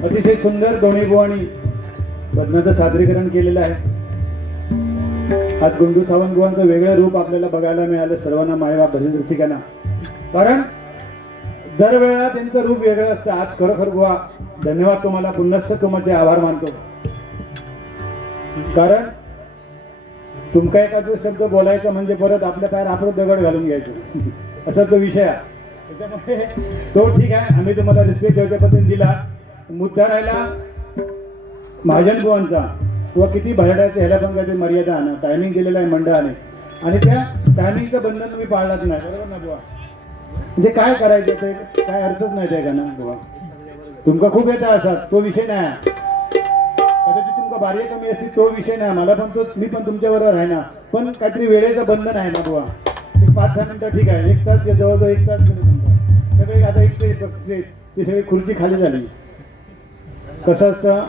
अतिशय सुंदर दोन्ही बुवांनी भजनाचं सादरीकरण केलेलं आहे. आज गुंडू सावंत बुवांचं वेगळं रूप आपल्याला बघायला मिळालं सर्वांना, मायबाप भजन रसिकांना. कारण दरवेळेला त्यांचं रूप वेगळं असतं. आज खरोखर बुवा धन्यवाद तुम्हाला, पुन्हा तुमचे आभार मानतो. कारण तुमका एखादा शब्द बोलायचा म्हणजे परत आपल्या पायावर आपण दगड घालून घ्यायचो असा तो विषय आहे. त्याच्यामुळे तो ठीक आहे, आम्ही तुम्हाला रिस्पेक्ट ठेवच्या पद्धतीने दिला. मुद्दा राहिला महाजन बुवांचा. व किती भरडायचं ह्याला पण काहीतरी मर्यादा आणा, टायमिंग दिलेला आहे मंडळाने आणि त्या टायमिंगचं बंधन तुम्ही पाळलाच नाही, बरोबर ना बुवा? म्हणजे काय करायचं ते काय अर्थच नाही त्या का ना बुवा. तुमका खूप येतं असा तो विषय नाही, कदाचित तुमका बार्य कमी असतील तो विषय नाही. मला पण तो मी पण तुमच्याबरोबर आहे ना, पण काहीतरी वेळेचं बंधन आहे ना बुवा. 5-10 मिनिटं ठीक आहे, 1 तास जवळजवळ 1 तास गेले तुमचा सगळे. आता ती सगळी खुर्ची खाली झाली. कसं असतं,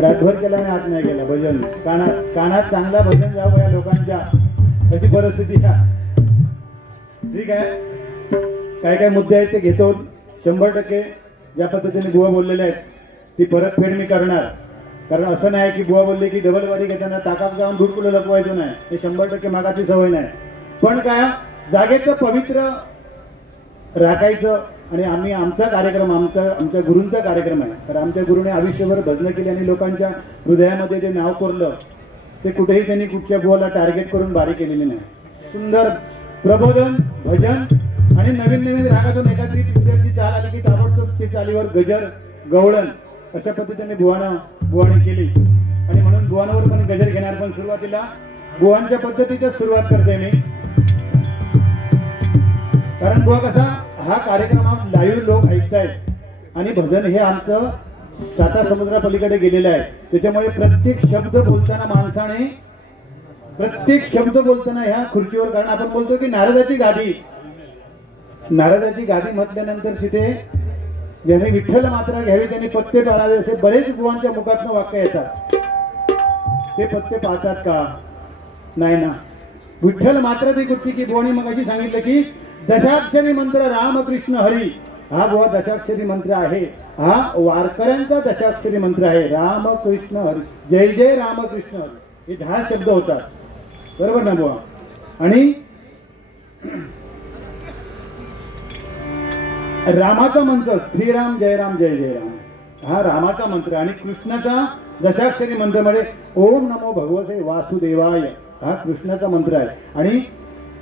रातभर केला आणि आत नाही गेला भजन, कानात चांगला भजन जावं या लोकांच्या, अशी परिस्थिती आहे. ठीक आहे, काय काय मुद्दे आहेत ते घेतो. 100% ज्या पद्धतीने बुवा बोललेले आहेत ती परतफेड मी करणार. कारण असं नाही की बुवा बोलले की डबल वारी घेताना ताकात जाऊन दूध कुलं लपवायचं नाही, हे 100% मागाची सवय नाही. पण काय जागेचं पवित्र राखायचं. आणि आम्ही आमचा कार्यक्रम आमच्या गुरूंचा कार्यक्रम आहे. तर आमच्या गुरुने आयुष्यभर भजनं केली आणि लोकांच्या हृदयामध्ये ते नाव कोरलं. ते कुठेही त्यांनी कुठच्या बुवाला टार्गेट करून बारी केलेली नाही. सुंदर प्रबोधन, भजन आणि नवीन नवीन रागातून एखादी तुझ्याची चाल आली की ताबडतोब ती चालीवर गजर, गवळण अशा पद्धतीने बुवाने केली. आणि म्हणून बुवांवर पण गजर घेणार. पण सुरुवातीला बुवांच्या पद्धतीतच सुरुवात करते मी. कारण बुवा कसा हा कार्यक्रम लाईव्ह लोक ऐकतायत आणि भजन हे आमचं 7 समुद्रापलीकडे गेलेलं आहे. त्याच्यामुळे प्रत्येक शब्द बोलताना माणसाने प्रत्येक शब्द बोलताना ह्या खुर्चीवर, कारण आपण बोलतो की नारदाची गादी म्हटल्यानंतर तिथे ज्याने विठ्ठल मात्रा घ्यावी त्यांनी पत्ते पाळावे असे बरेच बुवांच्या मुखातनं वाक्य येतात. ते पत्ते पाळतात का? नाही ना. विठ्ठल मात्रा ती कुठली की बुवानी मग अशी सांगितलं की दशाक्षरी मंत्र रामकृष्ण हरी. हा बुवा दशाक्षरी मंत्र आहे, हा वारकऱ्यांचा दशाक्षरी मंत्र आहे. रामकृष्ण हरी, जय जय रामकृष्ण हरी, हे 10 शब्द होतात, बरोबर ना बुवा? आणि रामाचा मंत्र श्रीराम जय राम जय जय राम, हा रामाचा मंत्र. आणि कृष्णाचा दशाक्षरी मंत्र म्हणजे ओम नमो भगवते वासुदेवाय, हा कृष्णाचा मंत्र आहे. आणि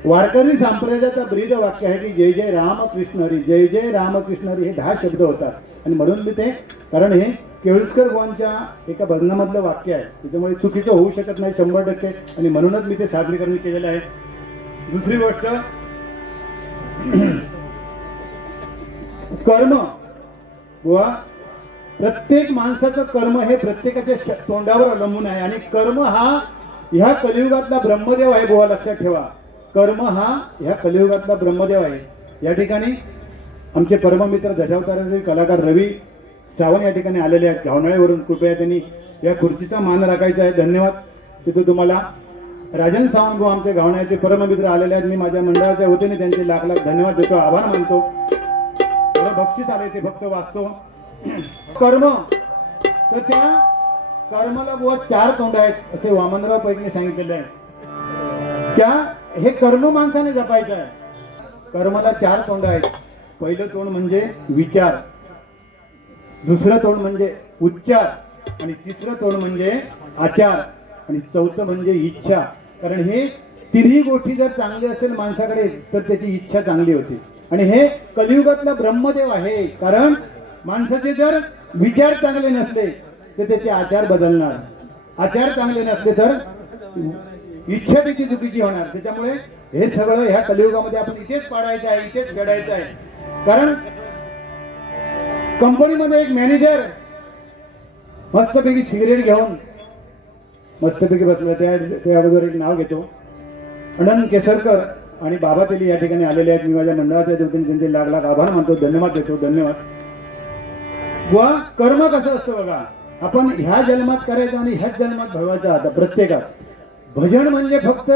वारकरी संप्रदायाचा ब्रीद वाक्य आहे की जय जय रामकृष्ण हरी, जय जय रामकृष्ण हरी, हे 10 शब्द होतात. आणि म्हणून मी ते, कारण हे केळुसकर बुवांच्या एका भजनामधलं वाक्य आहे, त्याच्यामुळे चुकीचं होऊ शकत नाही 100%. आणि म्हणूनच मी ते सादरीकरण केलेलं आहे. दुसरी गोष्ट, कर्म बुवा, प्रत्येक माणसाचं कर्म हे प्रत्येकाच्या तोंडावर अवलंबून आहे. आणि कर्म हा ह्या कलियुगातला ब्रह्मदेव आहे बुवा, लक्षात ठेवा. कर्म हा ह्या कलियुगातला ब्रह्मदेव आहे. या ठिकाणी आमचे परममित्र दशावताराचे कलाकार रवी सावंत या ठिकाणी आलेले आहेत घावनाळेवरून. कृपया त्यांनी या खुर्चीचा मान राखायचा आहे. धन्यवाद तिथे तुम्हाला. राजन सावंत भाऊ आमचे घावण्याचे परममित्र आलेले आहेत. मी माझ्या मंडळाच्या वतीने त्यांचे लाख लाख धन्यवाद देतो, आभार मानतो. बक्षीस आले ते फक्त वाचतो. कर्म, तर त्या कर्माला बुवा 4 तोंड आहेत असे वामनराव पैकीने सांगितलेले आहे. क्या हे कर्म माणसाने जपायचं आहे. कर्माला 4 तोंड आहेत. पहिलं तोंड म्हणजे विचार, दुसरं तोंड म्हणजे उच्चार, आणि तिसरं तोंड म्हणजे आचार, आणि चौथं म्हणजे इच्छा. कारण हे तिन्ही गोष्टी जर चांगले असेल माणसाकडे तर त्याची इच्छा चांगली होती. आणि हे कलियुगातला ब्रह्मदेव आहे. कारण माणसाचे जर विचार चांगले नसले तर त्याचे आचार बदलणार, आचार चांगले नसले तर इच्छा त्याची चुकीची होणार. त्याच्यामुळे हे सगळं ह्या कलियुगामध्ये आपण इथेच पाडायचं आहे, इथेच घडायचं आहे. कारण कंपनीमध्ये एक मॅनेजर मस्तपैकी सिगरेट घेऊन मस्तपैकी बसला. त्या अगोदर एक नाव घेतो, अनंत केसरकर आणि बाबा तेली या ठिकाणी आलेले आहेत. मी माझ्या मंडळाच्या वतीने त्यांचे लाख लाख आभार मानतो, धन्यवाद देतो. धन्यवाद. व कर्म कसं असतं बघा, आपण ह्या जन्मात करायचं आणि ह्याच जन्मात भगवायचं आता प्रत्येकात. भजन म्हणजे फक्त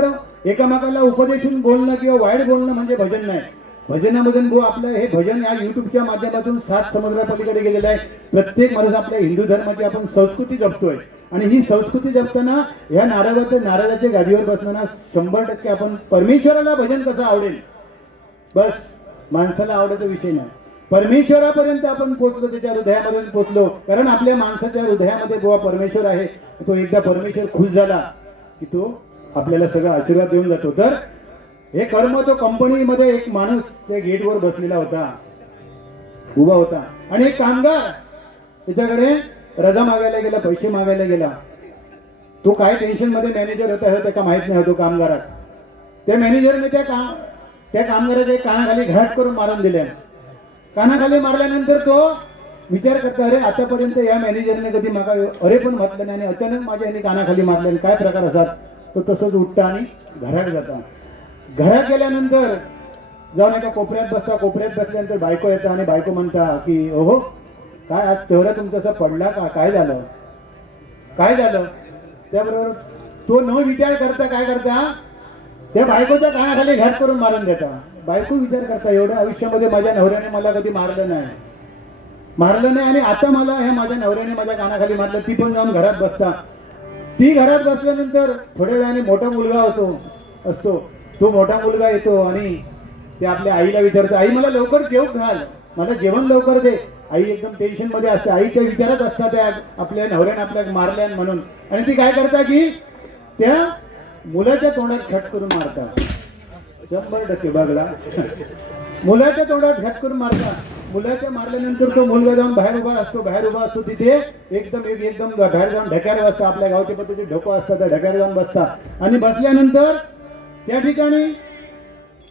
एकामेकाला उपदेशून बोलणं किंवा वाईट बोलणं म्हणजे भजन नाही. भजनामधून बुवा आपलं हे भजन या युट्यूबच्या माध्यमातून 7 समुद्रापलीकडे गेलेलं आहे. प्रत्येक माणूस आपल्या हिंदू धर्माची आपण संस्कृती जपतोय आणि ही संस्कृती जपताना ह्या नारळाच्या गादीवर बसताना 100% आपण परमेश्वराला भजन कसं आवडेल, बस माणसाला आवडायचा विषय नाही, परमेश्वरापर्यंत आपण पोहोचलो, त्याच्या हृदयामधून पोहोचलो. कारण आपल्या माणसाच्या हृदयामध्ये बुवा परमेश्वर आहे. तो एकदा परमेश्वर खुश झाला की तो आपल्याला सगळा आशीर्वाद देऊन जातो. तर हे कर्म, तो कंपनीमध्ये एक माणूस त्या गेटवर बसलेला होता, उभा होता आणि एक कामगार त्याच्याकडे रजा मागायला गेला, पैसे मागायला गेला. तो काय टेन्शन मध्ये मॅनेजर होता हे त्याला माहित नाही होतो कामगारात. त्या मॅनेजरने त्या कामगाराच्या कानाखाली घाट करून मारून दिल्या. कानाखाली मारल्यानंतर तो विचार करता, अरे आतापर्यंत या मॅनेजरने कधी मागा अरे पण म्हटलं नाही आणि अचानक माझ्या यांनी कानाखाली मारले, काय प्रकार असतात. तो तसंच उठता आणि घरात जाता. घरात गेल्यानंतर जाऊन एका कोपऱ्यात बसता. कोपऱ्यात बसल्यानंतर बायको येतं आणि बायको म्हणता की ओहो काय आज चेहरा तुमचा असा पडला का, काय झालं काय झालं. त्याबरोबर तो न विचार करता काय करता, त्या बायकोच्या कानाखाली घाट करून मारून देता. बायको विचार करता, एवढ्या आयुष्यामध्ये माझ्या नवऱ्याने मला कधी मारलं नाही आणि आता मला ह्या माझ्या नवऱ्याने माझ्या कानाखाली मारलं. ती पण जाऊन घरात बसता. ती घरात बसल्यानंतर थोड्या वेळाने मोठा मुलगा असतो. तो मोठा मुलगा येतो आणि ते आपल्या आईला विचारतो, आई मला लवकर जेवण घाल, मला जेवण लवकर दे. आई एकदम टेन्शन मध्ये असते, आईच्या विचारात असतात त्या आपल्या नवऱ्याने आपल्या मारल्या म्हणून. आणि ती काय करता की त्या मुलाच्या तोंडात घट करून मारता. 100% बघला मुलाच्या तोंडात घट करून मारता. मुलाच्या मारल्यानंतर तो मुलगा जाऊन बाहेर उभा असतो तिथे एकदम बाहेर जाऊन ढक्यावर बसता. आपल्या गावच्या पद्धतीने ढोको असतात, त्या ढक्यावर जाऊन बसता. आणि बसल्यानंतर त्या ठिकाणी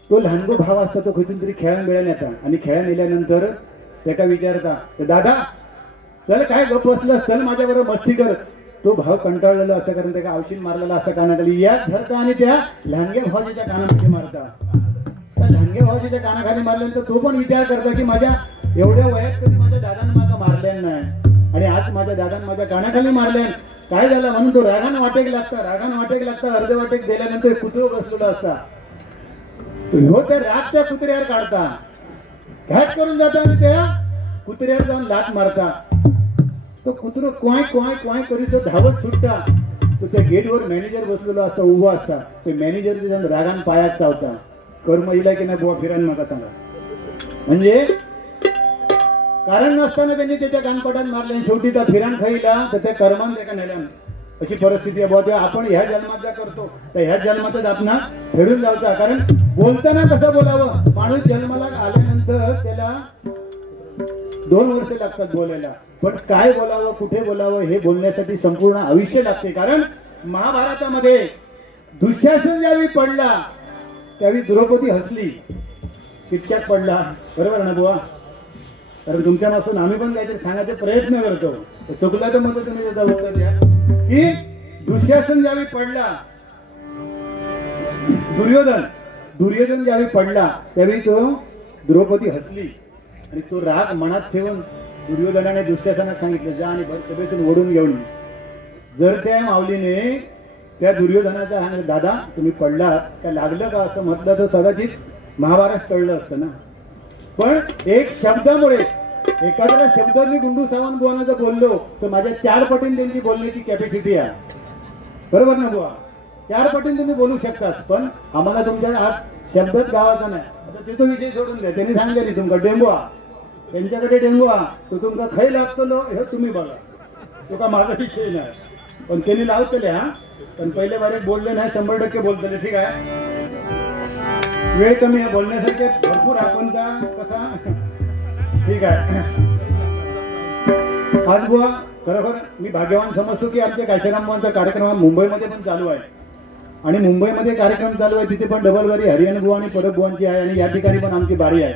तो लहानगो भाव असता, तो कुठून तरी खेळायला येता आणि खेळायला नेल्यानंतर त्याला विचारता, दादा चल काय गप बसला, चल माझ्याबरोबर मस्ती कर. तो भाव कंटाळलेला असता, कारण त्याला औषध मारलेला असता कानाखाली. याच धरता आणि त्या लहानग्या भावाजीच्या कानामध्ये मारता. त्या लहानग्या भावाजीच्या कानाखाली मारल्यानंतर तो पण विचार करता की माझ्या एवढ्या वयात कधी माझ्या दादाने माझा मारल्या नाही आणि आज माझ्या दादाने माझ्या कानाखाली मारल्या, काय झालं म्हणून तो रागानं वाटेक लागता. अर्ध वाटेक दिल्यानंतर कुत्रो बसलेला असता. हो त्या राग त्या कुत्र्यावर काढता, घाट करून जाता आणि त्या कुत्र्यावर जाऊन लात मारता. तो कुत्रो क्वाय करीत तो धावत सुटता. तो त्या गेटवर मॅनेजर बसलेला असता, उभा असता. ते मॅनेजर जाऊन रागान पायात चावता. कर्म इला की नाही बुवा फिरायला नका सांगा. म्हणजे कारण नसताना त्यांनी त्याच्या कानपटात मारले, शेवटी त्या फिरान खाईला तर त्या कर्मान त्या नेल्या. अशी परिस्थिती आहे बुवा. आपण ह्या जन्मात ज्या करतो तर ह्या जन्मातच आपण फेडून जायचा. कारण बोलताना कसं बोलावं, माणूस जन्माला आल्यानंतर त्याला 2 वर्ष लागतात बोलायला, पण काय बोलावं कुठे बोलावं हे बोलण्यासाठी संपूर्ण आयुष्य लागते. कारण महाभारतामध्ये दुःशासन ज्यावेळी पडला त्यावेळी द्रौपदी हसली. कितक्यात पडला, बरोबर ना बुवा. कारण तुमच्यापासून आम्ही पण काहीतरी सांगायचे प्रयत्न करतो, चुकला तर मग तुम्ही त्याचा उत्तर द्या की दुःशासन ज्यावेळी पडला, दुर्योधन ज्यावेळी पडला त्यावेळी तो द्रौपदी हसली आणि तो राग मनात ठेवून दुर्योधनाने दुःशासनात सांगितलं, जा आणि सभेतून ओढून घेऊन. जर त्या माऊलीने त्या दुर्योधनाचा दादा तुम्ही पडलात काय लागलं का असं म्हटलं तर कदाचित महाभारत टळलं असतं ना. पण एक शब्दामुळे, एखाद्या शब्दांनी गुंडू सावंत बुवांना जर बोललो तर माझ्या 4 पटीने त्यांची बोलण्याची कॅपॅसिटी आहे, बरोबर ना बुवा. 4 पटीने तुम्ही बोलू शकता, पण आम्हाला तुमच्या आज शब्दच गावाचा नाही. आता ते तो विषय सोडून द्या. त्यांनी सांगितलं तुमका डेंगुआ, त्यांच्याकडे डेंगुआ तो तुमका खै लागतो हे तुम्ही बघा, तो का माझा विषय नाही. पण त्यांनी लावतले पण पहिले बारे बोलले नाही, 100% बोलतले. ठीक आहे, वेळ कमी आहे, बोलण्यासारखे भरपूर आपण का कसा. ठीक आहे. आज बुवा खरोखर मी भाग्यवान समजतो की आमच्या काशीरामचा कार्यक्रम मुंबईमध्ये पण चालू आहे आणि मुंबईमध्ये कार्यक्रम चालू आहे, तिथे पण डबल बारी हरियाणा बुवा आणि परब बुवांची आहे आणि या ठिकाणी पण आमची बारी आहे.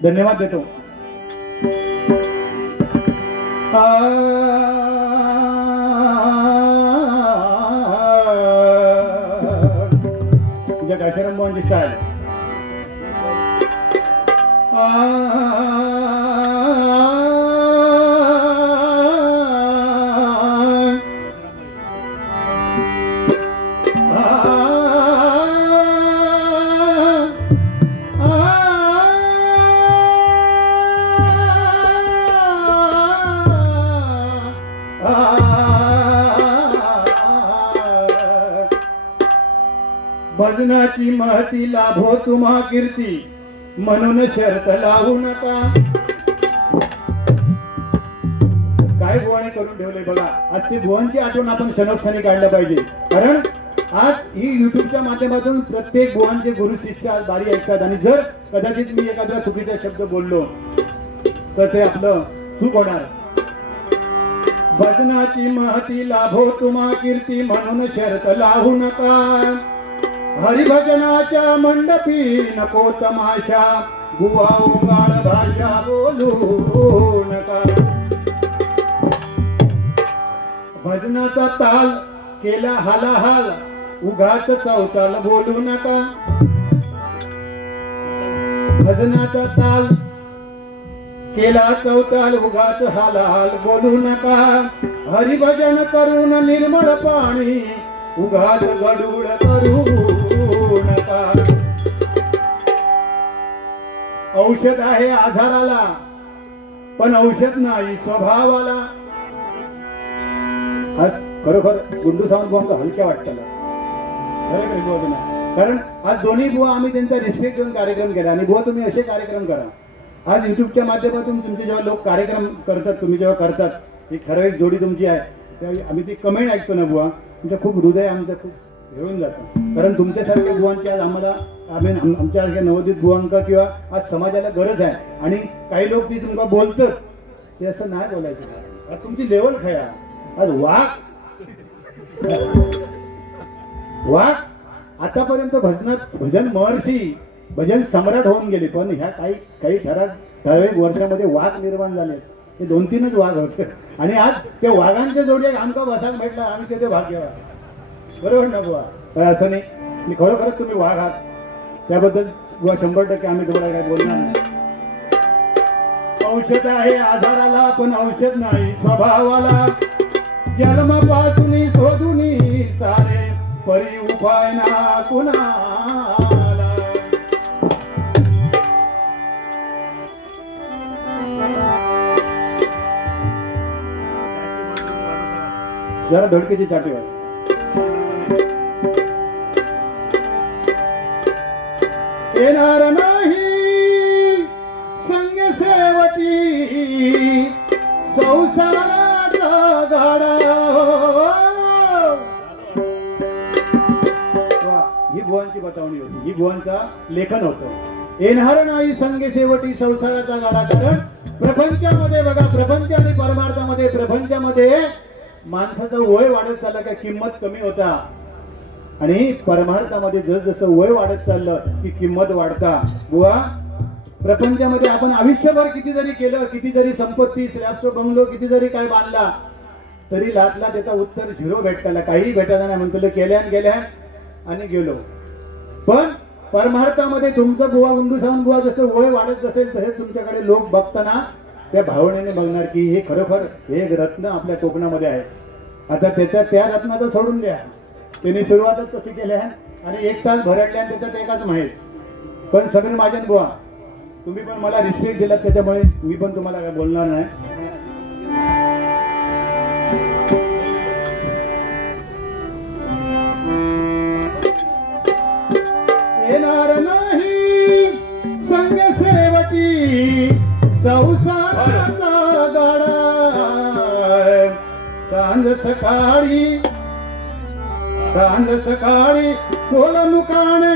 धन्यवाद देतो. तुझ्या काशीराम बुवांची स्टाईल. भजनाची महती लाभो तुम्हा कीर्ती म्हणून शर्त लावू नका. काय बुवाने करून ठेवले बघा. आजची बुवांची आठवण आपण क्षणोक्षणी काढल्या पाहिजे. कारण आज ही युट्यूबच्या माध्यमातून प्रत्येक बुवांचे गुरु शिष्य आज बारी ऐकतात. आणि जर कदाचित मी एखादा चुकीचा शब्द बोललो तर ते आपलं चूक होणार. भजनाची महती लाभो तुम्हा कीर्ती म्हणून शर्त लावू नका. हरिभजनाच्या मंडपी नको तमाशा बुवा उगाळ भाषा बोलू नका. भजनाचा ताल केला हालाहाल उगाच चौताल बोलू नका. भजनाचा ताल केला चौताल उगाच हालाहाल बोलू नका. हरिभजन करून निर्मळ पाणी उगाच गडूळ करू नका. औषध आहे आधाराला पण औषध नाही स्वभावाला. आज खरोखर गुंडू सावंत बुवा हलक्या वाटताला. कारण आज दोन्ही बुवा आम्ही त्यांचा रिस्पेक्ट देऊन कार्यक्रम केला. आणि बुवा तुम्ही असे कार्यक्रम करा. आज युट्यूबच्या माध्यमातून तुमचे जेव्हा लोक कार्यक्रम करतात, तुम्ही जेव्हा करतात, ही ठराविक जोडी तुमची आहे, त्यावेळी आम्ही ती कमेंट ऐकतो ना बुवा, तुमचं खूप हृदय आमचं खूप घेऊन जातं. कारण तुमच्यासारख्या बुवांची आज आम्हाला आमच्यासारख्या नवोदित बुवांका किंवा आज समाजाला गरज आहे. आणि काही लोक ती तुमका बोलतात ते असं नाही बोलायचं. आज तुमची लेवल खया. आज वाघ आतापर्यंत भजनात भजन महर्षी भजन सम्राट होऊन गेले. पण ह्या काही ठराविक वर्षामध्ये वाघ निर्माण झाले. हे 2-3च वाघ होते. आणि आज त्या वाघांच्या जोडी आमका बसायला भेटला. आम्ही त्याचे भाग्यवान. बरोबर ना बुवा? पण असं नाही. मी खरोखरच तुम्ही वाघ आहात. त्याबद्दल बुवा 100% आम्ही तुम्हाला काय बोलणार नाही. औषध आहे आधाराला पण औषध नाही स्वभावाला. जन्मापासून शोधून सारे परी उपाय ना कुणाला. जरा ढोलकीची चाटी वाज. येणार नाही संग सेवटी संसाराचा गाडा. ही बुवांची बतावणी होती. ही बुवांचा लेखन होतं. येणार नाही संग सेवटी संसाराचा गाडा. कारण प्रपंचामध्ये बघा, प्रपंच आणि परमार्थामध्ये, प्रपंचामध्ये माणसाचं वय वाढत चाललं काय किंमत कमी होता. आणि परमार्थामध्ये जसं वय वाढत चाललं की किंमत वाढता. बुवा प्रपंचामध्ये आपण आयुष्यभर किती जरी केलं, किती जरी संपत्ती, स्लॅबचं बंगलो किती जरी काय बांधला, तरी लाटला त्याचा उत्तर 0 भेटताला. काही भेटायला नाही. म्हणतो गेल्या आणि गेलो. पण परमार्थामध्ये तुमचं बुवा गुंडू सावंत बुवा जसं वय वाढत असेल तसेच तुमच्याकडे लोक बघताना त्या भावनेने बघणार की हे खरोखर हे एक रत्न आपल्या कोकणामध्ये आहे. आता त्या रत्नाचं सोडून द्या. त्यांनी सुरुवातच कशी केली आहे. आणि 1 तास भरडल्या आणि त्याच्यात एकाच माहीत. पण समीर महाजन बुवा तुम्ही पण मला रिस्पेक्ट दिलात, त्याच्यामुळे मी पण तुम्हाला काय बोलणार नाही. येणार नाही संग सेवटी संसाराचा गाडा. सांज सकाळी बोल मुकाने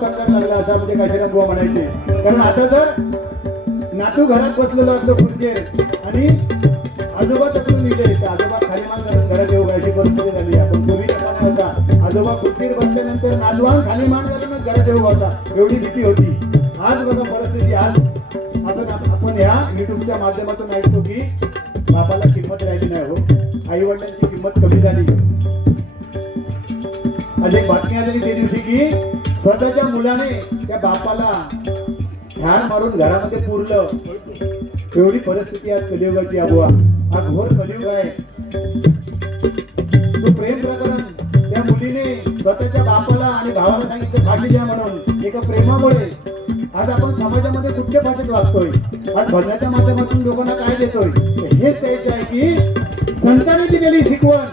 संकट लागला असं आमचे काशीराम बुवा म्हणायचे. कारण आता जर नातू घरात बसलेलो असलो खुर्चीवर आणि आजोबा तकडून निघले तर आजोबा खाली मान घालून घरात येऊ अशी परिस्थिती झाली. आपण पूर्वी कसा नाही होता, आजोबा खुर्चीवर बसल्यानंतर नातवान खाली मान घालूनच घरात येऊ होता, एवढी भीती होती. आज बघा परिस्थिती, आज आपण ह्या युट्यूबच्या माध्यमातून ऐकतो की बापाला किंमत राहिली नाही हो, आई वडिलांची किंमत कमी झाली. आज एक बातमी आली त्या दिवशी की स्वतःच्या मुलाने त्या बापाला ठार मारून घरामध्ये पुरलं. एवढी परिस्थिती आज कलियुगाची अबुवा, हा घोर कलियुग आहे. तो प्रेम प्रकरण त्या मुलीने स्वतःच्या बापाला आणि भावाला सांगितलं फाशी द्या म्हणून. एका प्रेमामुळे आज आपण समाजामध्ये कुठल्या भाषेत वागतोय, आज भजनाच्या माध्यमातून लोकांना काय देतोय, हेच द्यायचं आहे की संतांनी दिलेली शिकवण,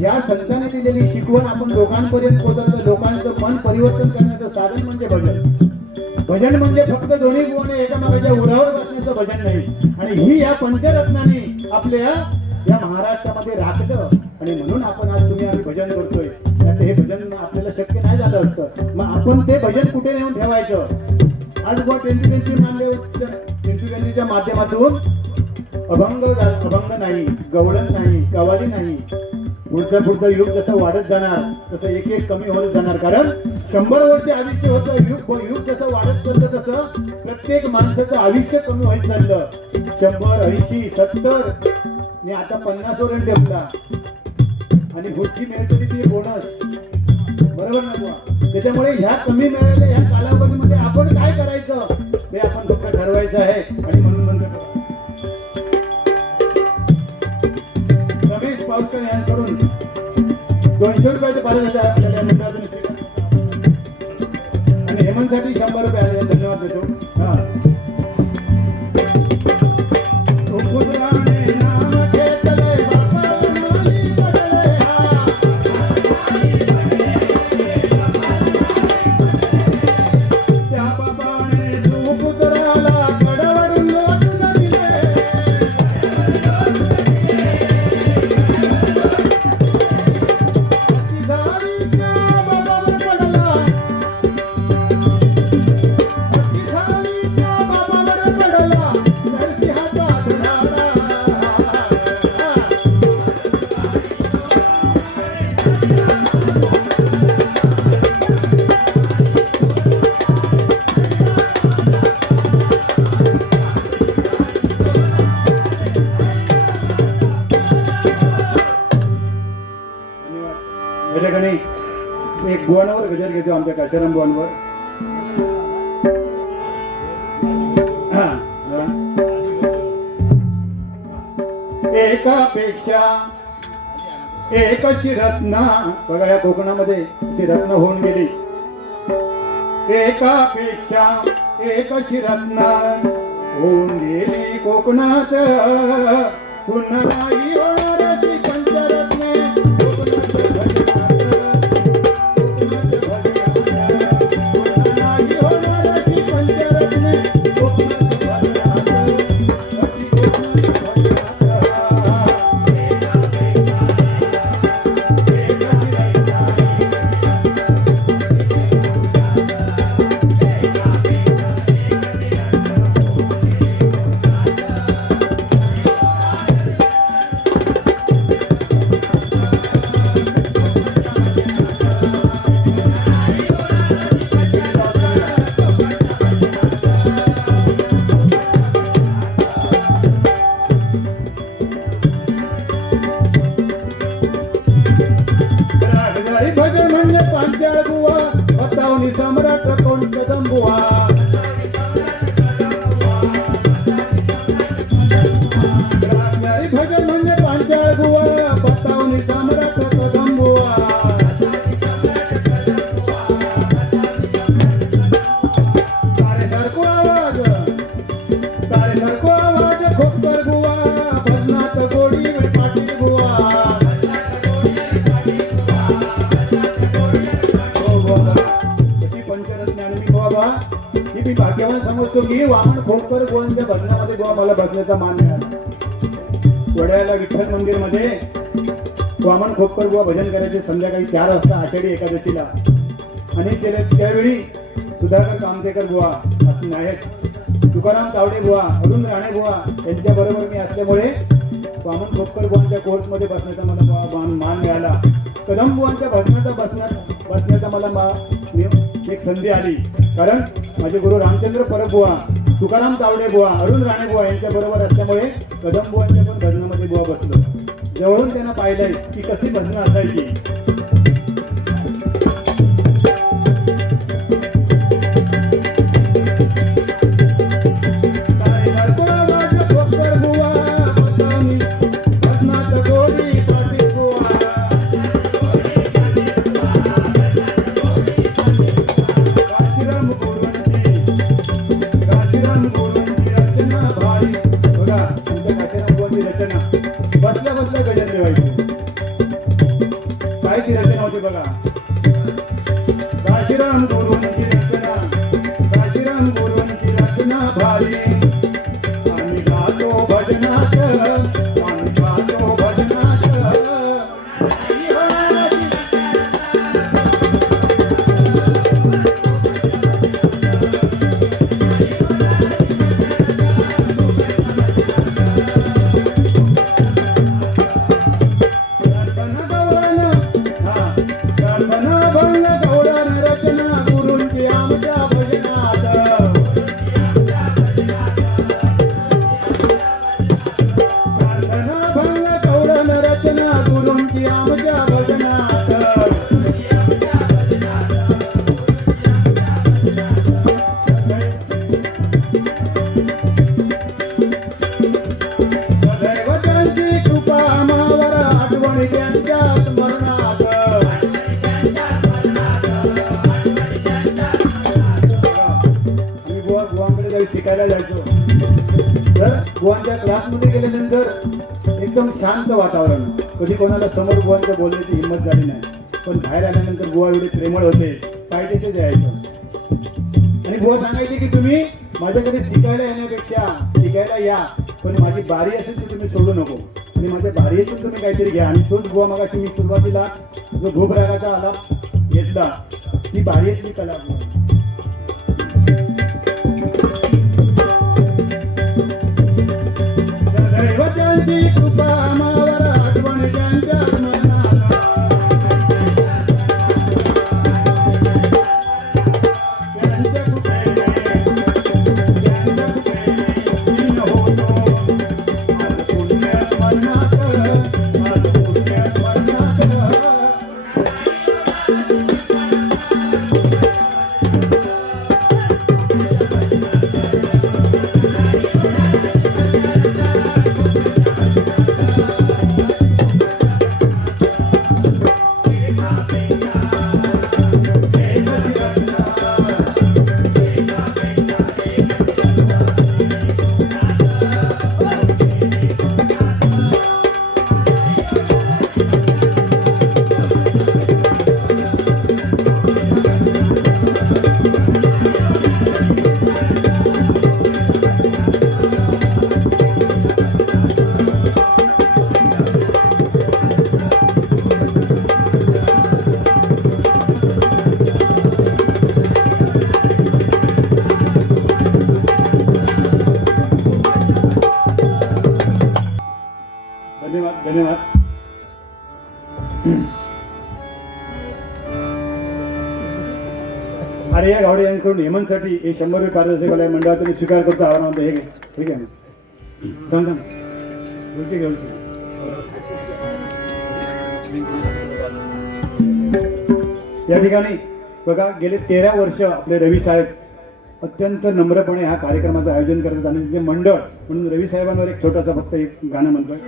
या संतांनी दिलेली शिकवण आपण लोकांपर्यंत पोहोचवलं. लोकांचं मन परिवर्तन करण्याचं साधन म्हणजे भजन. भजन म्हणजे फक्त दोन्ही बुवाने एकामेकाच्या उरावर बसण्याचं भजन नाही. आणि ही या पंचरत्नांनी आपल्या या महाराष्ट्रामध्ये राखलं आणि म्हणून आपण आज आम्ही भजन करतोय. हे भजन आपल्याला शक्य नाही झालं असतं. मग आपण ते भजन कुठे नेऊन ठेवायचं? आज बुवा 2020 माध्यमातून अभंग नाही, गवळण नाही, कवाली नाही. पुढचं युग जसं वाढत जाणार तसं एक एक कमी होत जाणार. कारण 100 वर्ष आयुष्य होतं, युग जसं वाढत चाललं तसं प्रत्येक माणसाचं आयुष्य कमी होत चाललं. 100, 80, 70 आणि आता 50 वर टेपला आणि पुढची मिळते ती बोनस, बरोबर ना बुवा? त्याच्यामुळे ह्या कमी मिळालेल्या ह्या कालावधीमध्ये आपण काय करायचं ते आपण फक्त ठरवायचं आहे. आणि म्हणून म्हणतो रमेश पावसकर यांच्याकडून 200 रुपयाचे पारितोषिक आपल्याला मित्रांनो आणि हेमंतसाठी 100 रुपये आले. धन्यवाद देतो. हा एक बुवांवर गजर घेतो आमच्या काशीराम बुवांवर. एकापेक्षा एक रत्न, बघा या कोकणामध्ये रत्न होऊन गेली. एकापेक्षा एक रत्न होऊन गेली कोकणात, पुन्हा नाही होणार अशी पंचरत्ने भजन म्हणजे पांचाळ बुवा, बतावनी सम्राट कोण कदम बुवा. भजन म्हणजे पांचाळ बुवा, बतावनी सम्राट कदम बुवा. तारेसारखो आवाज खोपकर बुवा, भजनात गोडी पाटील बुवा. मी भाग्यवान समजतो की वामन खोपकर बुवांच्या भजनामध्ये बुवा मला बसण्याचा मान मिळाला. वड्याला विठ्ठल मंदिर मध्ये वामन खोपकर बुवा भजन करायचे संध्याकाळी 4 वाजता आषाढी एकादशीला. आणि केले त्यावेळी सुधाकर कामतेकर बुवा आहेत, तुकाराम तावडे बुवा, अरुण राणे बुवा यांच्या बरोबर मी असल्यामुळे वामन खोपकर बुवांच्या कोर्समध्ये बसण्याचा मला मान मिळाला. कदम बुवांच्या बसण्याचा मला एक संधी आली. कारण माझे गुरु रामचंद्र परब बुवा, तुकाराम तावडे बुवा, अरुण राणे बुवा यांच्या बरोबर असल्यामुळे कदम बुवांच्या पण भजनामध्ये बुवा बसलो. जवळून त्यांना पाहिलंय की कशी भजनं असायची. बसल्या गजर लिहायची. काय ती रचना होती बघा. काशीराम गुरूंची रचना, काशीराम गुरूंची रचना भारी. आम्ही गातो भजनात, आम्ही गातो भजनात. शिकायला जायचो. तर बुवांच्या क्लासमध्ये गेल्यानंतर एकदम शांत वातावरण. कधी कोणाला समोर बुवांच्या बोलण्याची हिंमत झाली नाही. पण बाहेर आल्यानंतर बुवा एवढे प्रेमळ होते, पाहिजे ते जायचं. आणि बुवा सांगायचे की तुम्ही माझ्याकडे शिकायला येण्यापेक्षा शिकायला या, पण माझी बारी असेल तर तुम्ही सोडू नको आणि माझ्या बारीतून तुम्ही काहीतरी घ्या. आणि तोच बुवा मगाशी मी सुरुवातीला जो भूप रागाचा आला घेतला, ती बारीतली कला बुवा. दैवतांची कृपा मावर आठवण त्यांच्या मनात. त्यांच्या कृपेने होतो आज पुण्य स्मरणात, आज पुण्य स्मरणात. धन्यवाद. अरे या गावडे यांच्याकडून हेमंतसाठी हे 100 रुपये पारितोषिक मंडळाचा मी स्वीकार करतो. आव्हान हे घे, ठीक आहे ना. या ठिकाणी बघा गेले 13 वर्ष आपले रवी साहेब अत्यंत नम्रपणे हा कार्यक्रमाचं आयोजन करतात. आणि ते मंडळ म्हणून रवी साहेबांवर एक छोटासा फक्त एक गाणं म्हणतोय.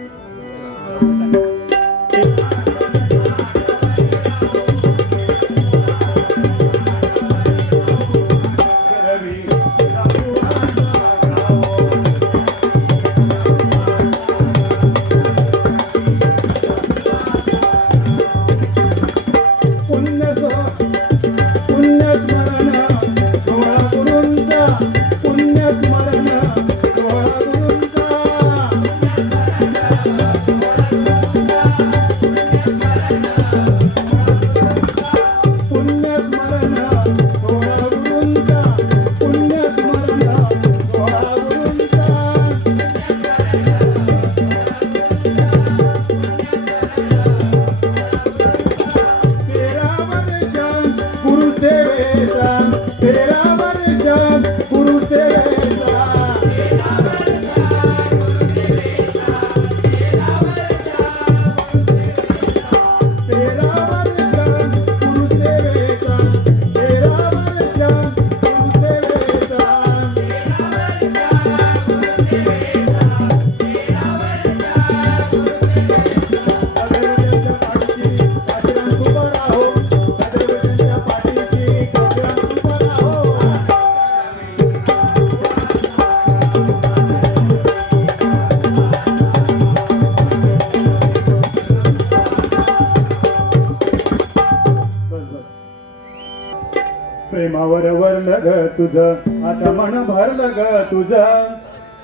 भरलं ग तुझं आता मन भरलं ग तुझं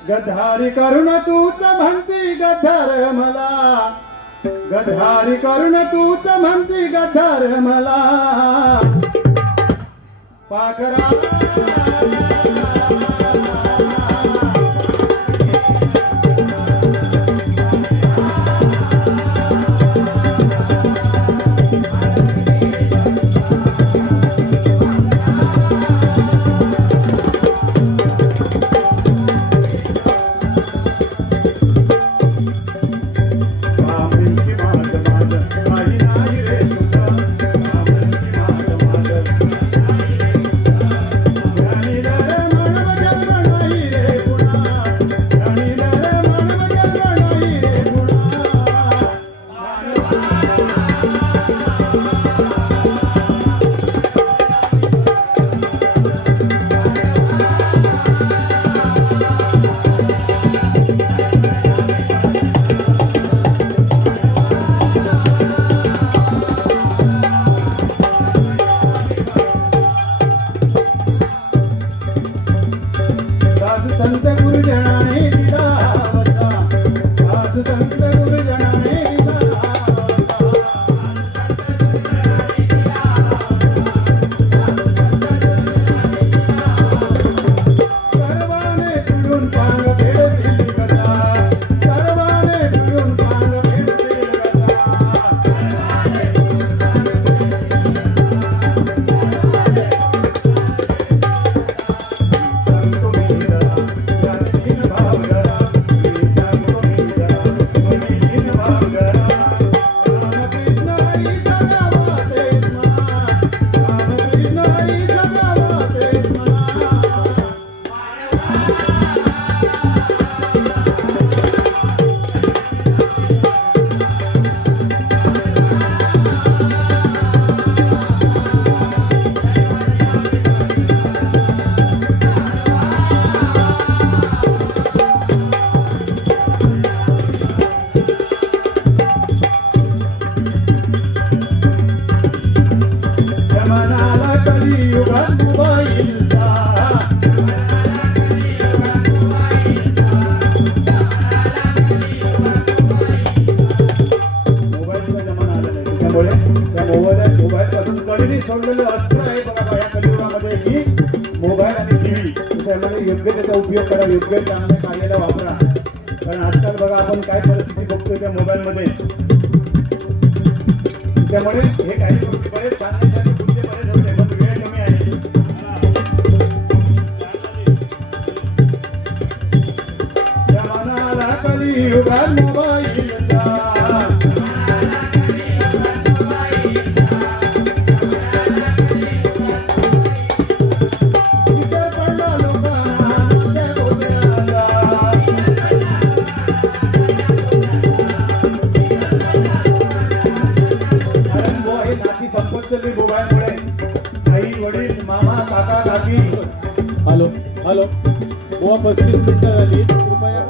गधारी करुण तूच म्हणती गद्दार मला गधारी करुण तूच म्हणती गद्दार मला पाखरा संत गुरुजनाने दिला होता साधू संत गुरुजनाने दिला सर्वाने पिळून पांग फेडतील कथा सर्वाने पिळून पांग फेडतील सोडलेलं अस्त्र आहे बघा या कलियुगामध्ये की मोबाईल आणि टीव्ही त्यामध्ये योग्य त्याचा उपयोग करा योग्य चांगल्या कार्याला वापरा कारण आजकाल बघा आपण काय परिस्थिती बघतोय त्या मोबाईलमध्ये त्यामुळे हे काही गोष्टी बरेच सांगण्यासाठी मुद्दे बरेच होते पण वेळ कमी आहे त्या मनाला कलियुगात मोबाईलचा आई वडील मामा काका काकी हॅलो हॅलो बुवा 35 मिनिटं झाली कृपया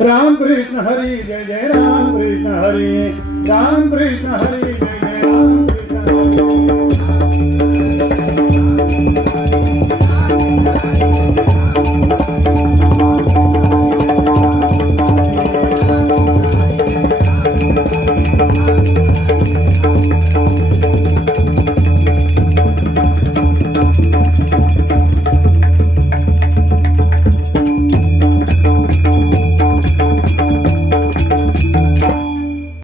राम कृष्ण हरी जय जय राम कृष्ण हरी जय जय राम